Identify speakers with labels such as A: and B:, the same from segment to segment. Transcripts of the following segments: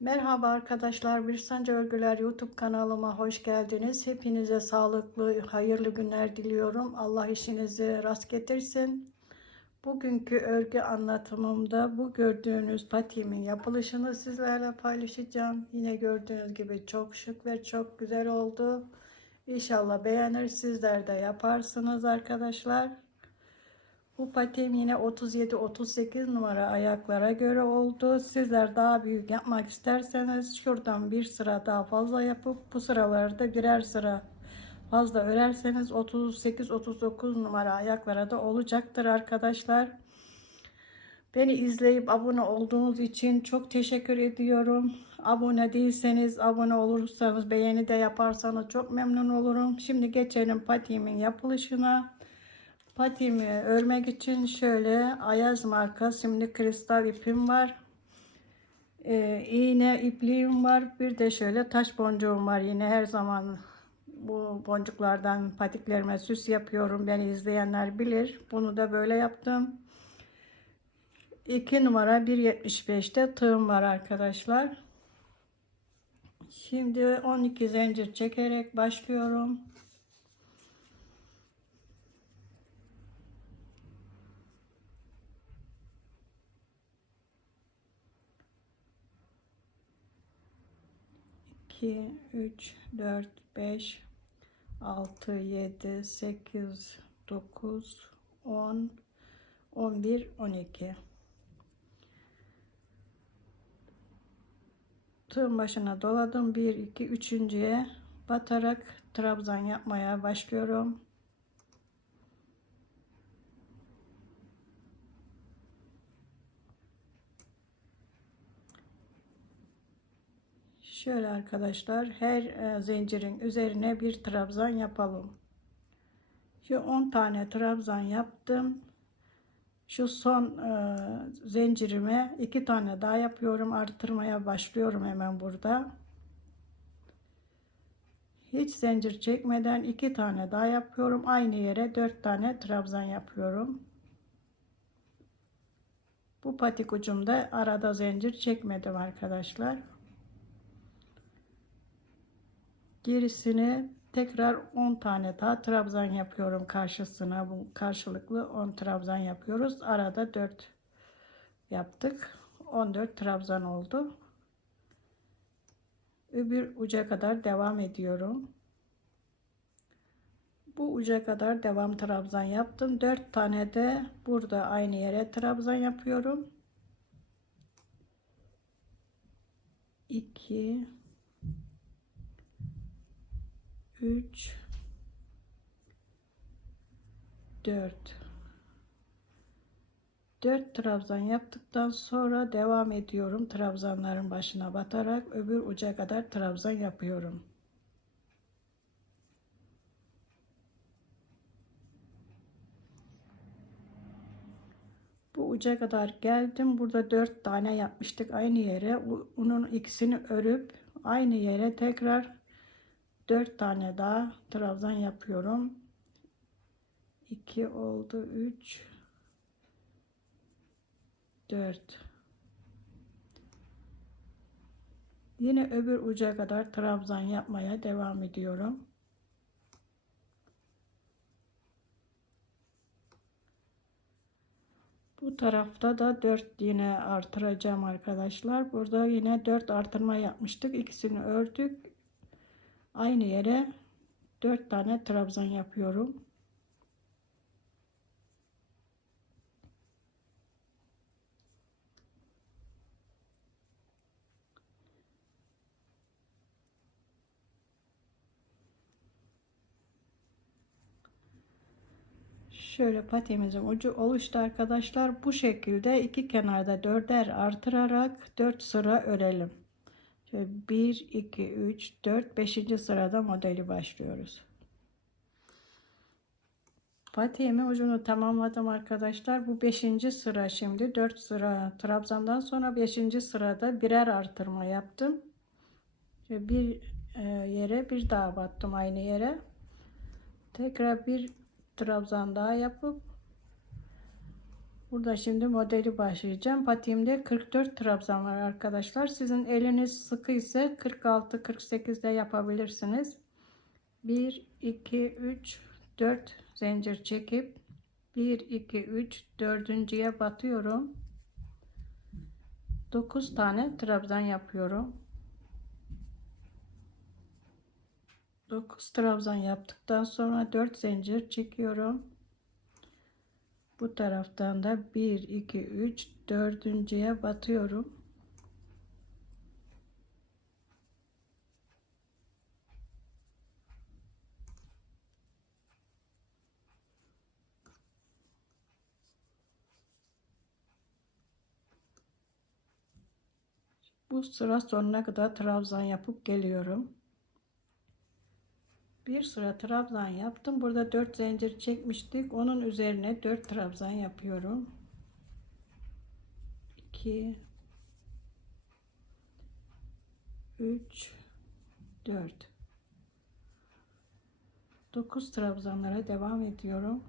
A: Merhaba arkadaşlar, Bir Sancı Örgüler YouTube kanalıma hoş geldiniz. Hepinize sağlıklı, hayırlı günler diliyorum. Allah işinizi rast getirsin. Bugünkü örgü anlatımımda bu gördüğünüz patiğimin yapılışını sizlerle paylaşacağım. Yine gördüğünüz gibi çok şık ve çok güzel oldu. İnşallah beğenir sizler de yaparsınız arkadaşlar. Bu patiğim yine 37-38 numara ayaklara göre oldu. Sizler daha büyük yapmak isterseniz şuradan bir sıra daha fazla yapıp bu sıraları da birer sıra fazla örerseniz 38-39 numara ayaklara da olacaktır arkadaşlar. Beni izleyip abone olduğunuz için çok teşekkür ediyorum. Abone değilseniz, abone olursanız, beğeni de yaparsanız çok memnun olurum. Şimdi geçelim patiğimin yapılışına. Patimi örmek için şöyle Ayaz marka simli kristal ipim var. Ee, iğne ipliğim var. Bir de şöyle taş boncuğum var. Yine her zaman bu boncuklardan patiklerime süs yapıyorum. Beni izleyenler bilir. Bunu da böyle yaptım. 2 numara 1.75'te tığım var arkadaşlar. Şimdi 12 zincir çekerek başlıyorum. İki, üç, dört, beş, altı, yedi, sekiz, dokuz, on, on bir, on iki. Tığın başına doladım. Bir, iki, üçüncüye batarak trabzan yapmaya başlıyorum. Şöyle arkadaşlar her e, zincirin üzerine bir trabzan yapalım. Şu 10 tane trabzan yaptım. Şu son e, zincirime iki tane daha yapıyorum. Artırmaya başlıyorum hemen burada. Hiç zincir çekmeden iki tane daha yapıyorum. Aynı yere dört tane trabzan yapıyorum. Bu patik ucumda arada zincir çekmedim arkadaşlar. Gerisini tekrar 10 tane daha trabzan yapıyorum karşısına. Bu karşılıklı 10 trabzan yapıyoruz. Arada 4 yaptık. 14 trabzan oldu. Öbür uca kadar devam ediyorum. Bu uca kadar devam trabzan yaptım. 4 tane de burada aynı yere trabzan yapıyorum. 2 3 4 4 trabzan yaptıktan sonra devam ediyorum trabzanların başına batarak. Öbür uca kadar trabzan yapıyorum. Bu uca kadar geldim. Burada 4 tane yapmıştık aynı yere. Onun ikisini örüp aynı yere tekrar 4 tane daha trabzan yapıyorum. 2 oldu 3 4 Yine öbür uca kadar trabzan yapmaya devam ediyorum. Bu tarafta da 4 yine artıracağım arkadaşlar. Burada yine 4 artırma yapmıştık. İkisini ördük. Aynı yere 4 tane trabzan yapıyorum. Şöyle patemizin ucu oluştu arkadaşlar. Bu şekilde iki kenarda dörder artırarak 4 sıra örelim. 1, 2, 3, 4, 5. sırada modeli başlıyoruz. Patiğimi ucunu tamamladım arkadaşlar. Bu 5. sıra şimdi 4 sıra trabzandan sonra 5. sırada birer artırma yaptım. Bir e, yere bir daha battım aynı yere. Tekrar bir trabzan daha yapıp Burada şimdi modeli başlayacağım. Patiğimde 44 trabzan var arkadaşlar. Sizin eliniz sıkı ise 46 48 de yapabilirsiniz. 1 2 3 4 zincir çekip 1 2 3 dördüncüye batıyorum. 9 tane trabzan yapıyorum. 9 trabzan yaptıktan sonra 4 zincir çekiyorum. Bu taraftan da 1 2 3 dördüncüye batıyorum. Bu sıra sonuna kadar trabzan yapıp geliyorum. Bir sıra trabzan yaptım. Burada 4 zincir çekmiştik. Onun üzerine 4 trabzan yapıyorum. 2 3 4 9 trabzanlara devam ediyorum.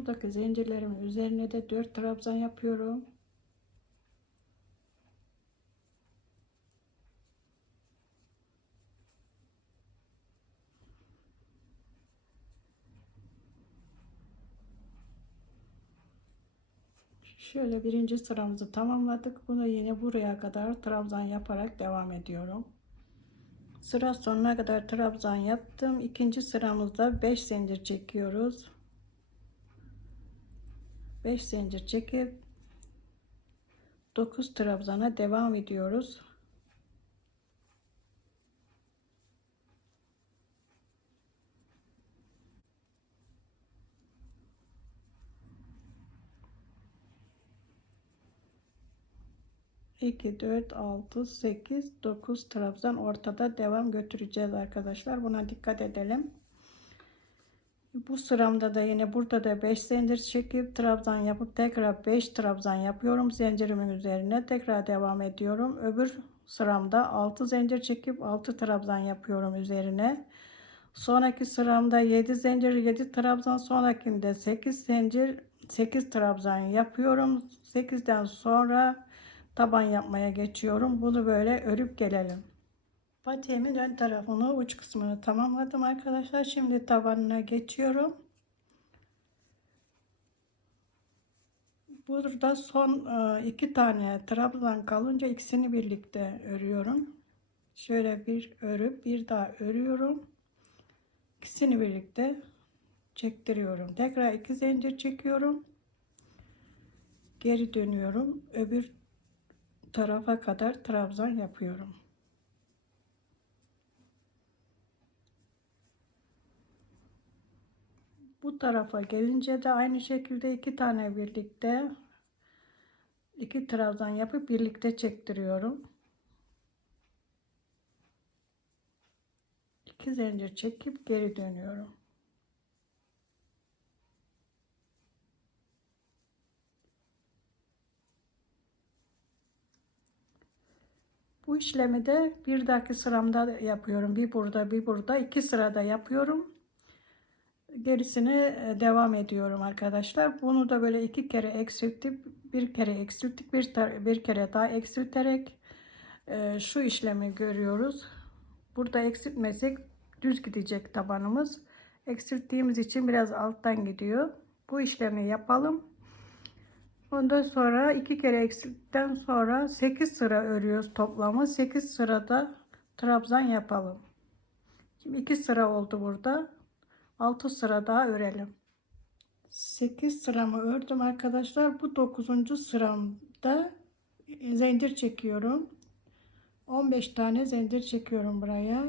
A: Buradaki zincirlerimin üzerine de 4 trabzan yapıyorum. Şöyle birinci sıramızı tamamladık. Bunu yine buraya kadar trabzan yaparak devam ediyorum. Sıra sonuna kadar trabzan yaptım. İkinci sıramızda 5 zincir çekiyoruz. 5 zincir çekip 9 trabzana devam ediyoruz. İki, dört, altı, sekiz, dokuz trabzan ortada devam götüreceğiz arkadaşlar. Buna dikkat edelim. Bu sıramda da yine burada da 5 zincir çekip trabzan yapıp tekrar 5 trabzan yapıyorum zincirimin üzerine tekrar devam ediyorum. Öbür sıramda 6 zincir çekip 6 trabzan yapıyorum üzerine. Sonraki sıramda 7 zincir 7 trabzan sonrakinde 8 zincir 8 trabzan yapıyorum. 8'den sonra taban yapmaya geçiyorum. Bunu böyle örüp gelelim. Patiğimin ön tarafını uç kısmını tamamladım arkadaşlar. Şimdi tabanına geçiyorum. Burada son e, iki tane trabzan kalınca ikisini birlikte örüyorum. Şöyle bir örüp bir daha örüyorum. İkisini birlikte çektiriyorum. Tekrar iki zincir çekiyorum. Geri dönüyorum. Öbür tarafa kadar trabzan yapıyorum. Bu tarafa gelince de aynı şekilde iki tane birlikte iki trabzan yapıp birlikte çektiriyorum. İki zincir çekip geri dönüyorum. Bu işlemi de bir dahaki sıramda yapıyorum. Bir burada bir burada iki sırada yapıyorum gerisini e, devam ediyorum arkadaşlar. Bunu da böyle iki kere eksiltip bir kere eksilttik bir, bir kere daha eksilterek e, şu işlemi görüyoruz. Burada eksiltmesek düz gidecek tabanımız. Eksilttiğimiz için biraz alttan gidiyor. Bu işlemi yapalım. Ondan sonra iki kere eksilttikten sonra 8 sıra örüyoruz toplamı. 8 sırada trabzan yapalım. Şimdi 2 sıra oldu burada. 6 sıra daha örelim. 8 sıramı ördüm arkadaşlar. Bu 9. sıramda zincir çekiyorum. 15 tane zincir çekiyorum buraya.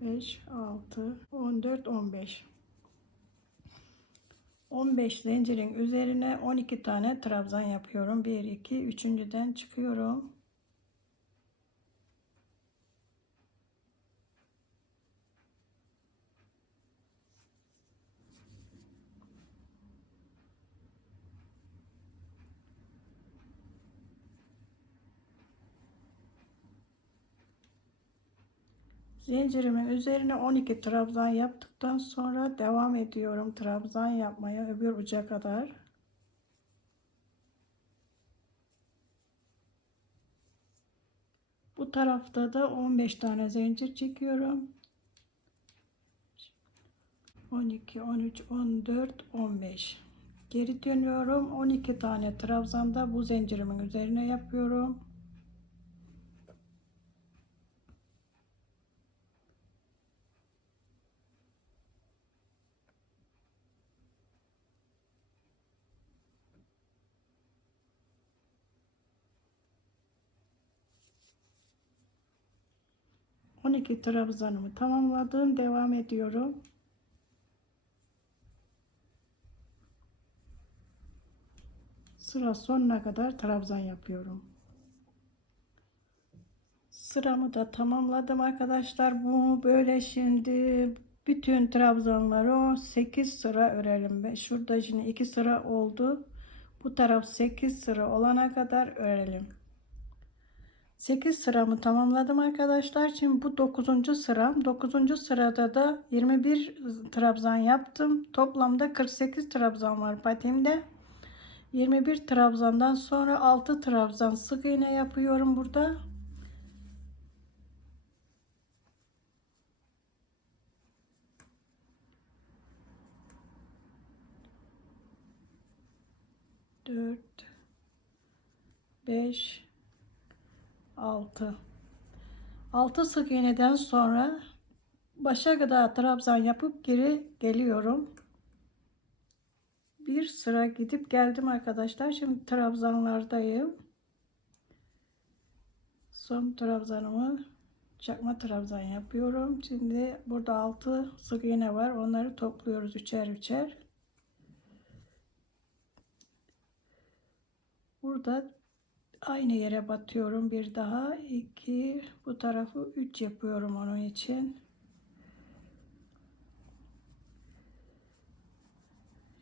A: 5 6 14 15 15 zincirin üzerine 12 tane trabzan yapıyorum. 1 2 üçüncüden çıkıyorum. Zincirimin üzerine 12 trabzan yaptıktan sonra devam ediyorum trabzan yapmaya öbür uca kadar. Bu tarafta da 15 tane zincir çekiyorum. 12, 13, 14, 15. Geri dönüyorum. 12 tane trabzanda bu zincirimin üzerine yapıyorum. On iki trabzanımı tamamladım. Devam ediyorum. Sıra sonuna kadar trabzan yapıyorum. Sıramı da tamamladım arkadaşlar. Bunu böyle şimdi bütün trabzanları 8 sıra örelim. Ve şurada şimdi 2 sıra oldu. Bu taraf 8 sıra olana kadar örelim. 8 sıramı tamamladım arkadaşlar. Şimdi bu 9. sıram. 9. sırada da 21 trabzan yaptım. Toplamda 48 trabzan var patimde. 21 trabzandan sonra 6 trabzan sık iğne yapıyorum burada. Dört, beş, altı. Altı sık iğneden sonra başa kadar trabzan yapıp geri geliyorum bir sıra gidip geldim arkadaşlar. Şimdi trabzanlardayım. Son trabzanımı çakma trabzan yapıyorum. Şimdi burada altı sık iğne var. Onları topluyoruz üçer üçer. Burada aynı yere batıyorum. Bir daha iki bu tarafı üç yapıyorum onun için.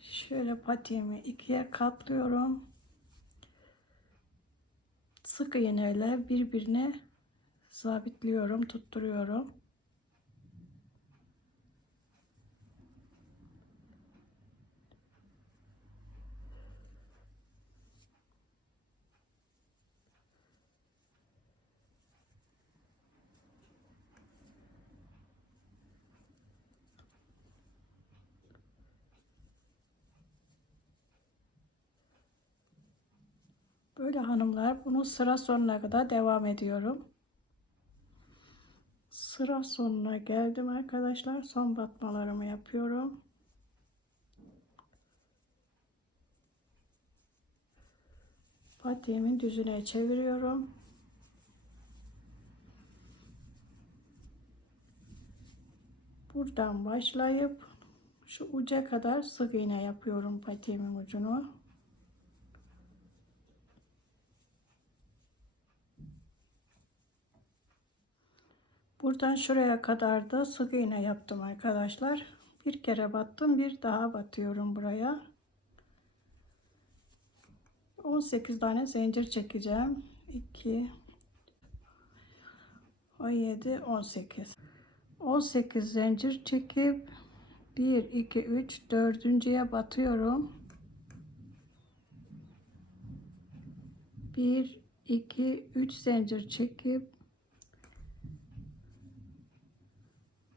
A: Şöyle patiğimi ikiye katlıyorum. Sık iğneyle birbirine sabitliyorum, tutturuyorum. Böyle hanımlar bunu sıra sonuna kadar devam ediyorum. Sıra sonuna geldim arkadaşlar. Son batmalarımı yapıyorum. Patiğimin düzüne çeviriyorum. Buradan başlayıp şu uca kadar sık iğne yapıyorum patiğimin ucunu. Buradan şuraya kadar da sık iğne yaptım arkadaşlar. Bir kere battım, bir daha batıyorum buraya. 18 tane zincir çekeceğim. 2 17 18 18 zincir çekip 1 2 3 dördüncüye batıyorum. 1 2 3 zincir çekip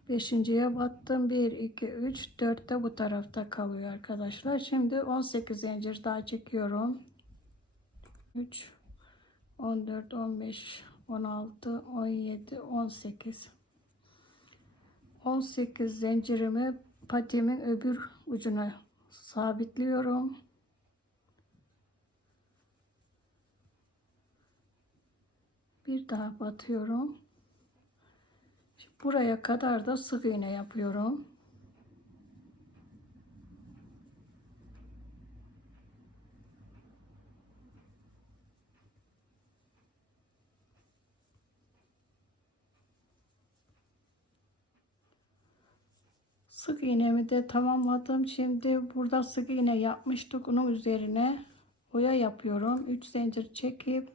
A: Beşinciye battım. 1, 2, 3, 4 de bu tarafta kalıyor arkadaşlar. Şimdi 18 zincir daha çekiyorum. 3, 14, 15, 16, 17, 18. 18 zincirimi patimin öbür ucuna sabitliyorum. Bir daha batıyorum. Buraya kadar da sık iğne yapıyorum. Sık iğnemi de tamamladım. Şimdi burada sık iğne yapmıştık. Onun üzerine boya yapıyorum. 3 zincir çekip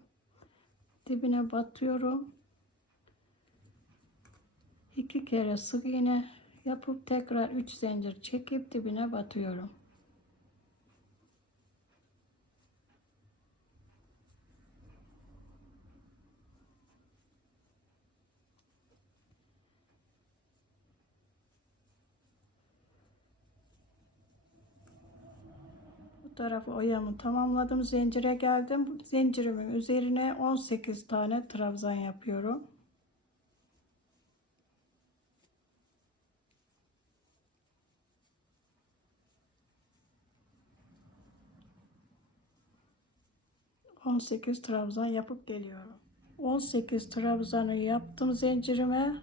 A: dibine batıyorum. İki kere sık iğne yapıp tekrar 3 zincir çekip dibine batıyorum. Tarafı oyamı tamamladım. Zincire geldim. Zincirimin üzerine 18 tane trabzan yapıyorum. On sekiz trabzan yapıp geliyorum. 18 trabzanı yaptım zincirime.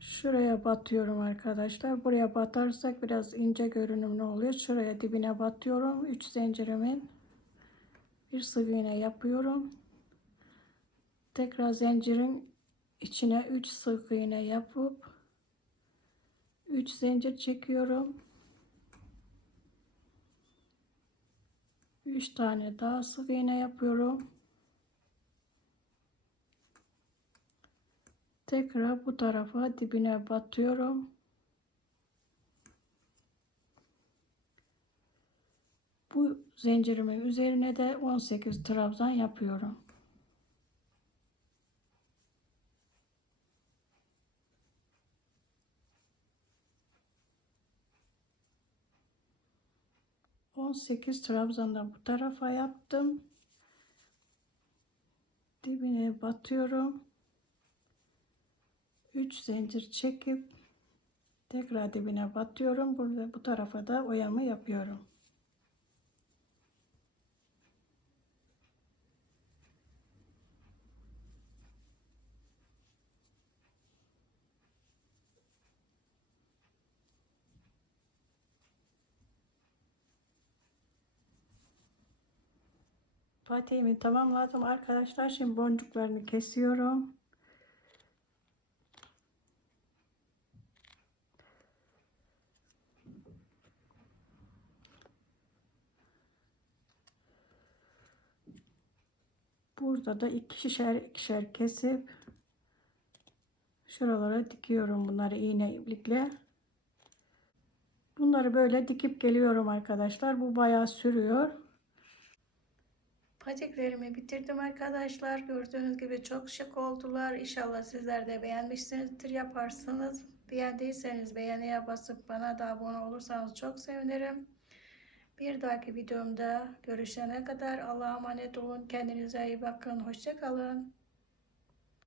A: Şuraya batıyorum arkadaşlar. Buraya batarsak biraz ince görünümlü oluyor. Şuraya dibine batıyorum. 3 zincirimin bir sık iğne yapıyorum. Tekrar zincirin içine 3 sık iğne yapıp 3 zincir çekiyorum. 3 tane daha sık iğne yapıyorum. Tekrar bu tarafa dibine batıyorum. Bu zincirimin üzerine de 18 trabzan yapıyorum. On sekiz trabzandan bu tarafa yaptım. Dibine batıyorum. 3 zincir çekip tekrar dibine batıyorum. Burada bu tarafa da oyamı yapıyorum. Patiğimi tamamladım arkadaşlar. Şimdi boncuklarını kesiyorum. Burada da ikişer ikişer kesip şuralara dikiyorum bunları iğne iplikle. Bunları böyle dikip geliyorum arkadaşlar. Bu bayağı sürüyor. Patiklerimi bitirdim arkadaşlar. Gördüğünüz gibi çok şık oldular. İnşallah sizler de beğenmişsinizdir yaparsınız. Beğendiyseniz beğeniye basıp bana da abone olursanız çok sevinirim. Bir dahaki videomda görüşene kadar Allah'a emanet olun. Kendinize iyi bakın. Hoşçakalın.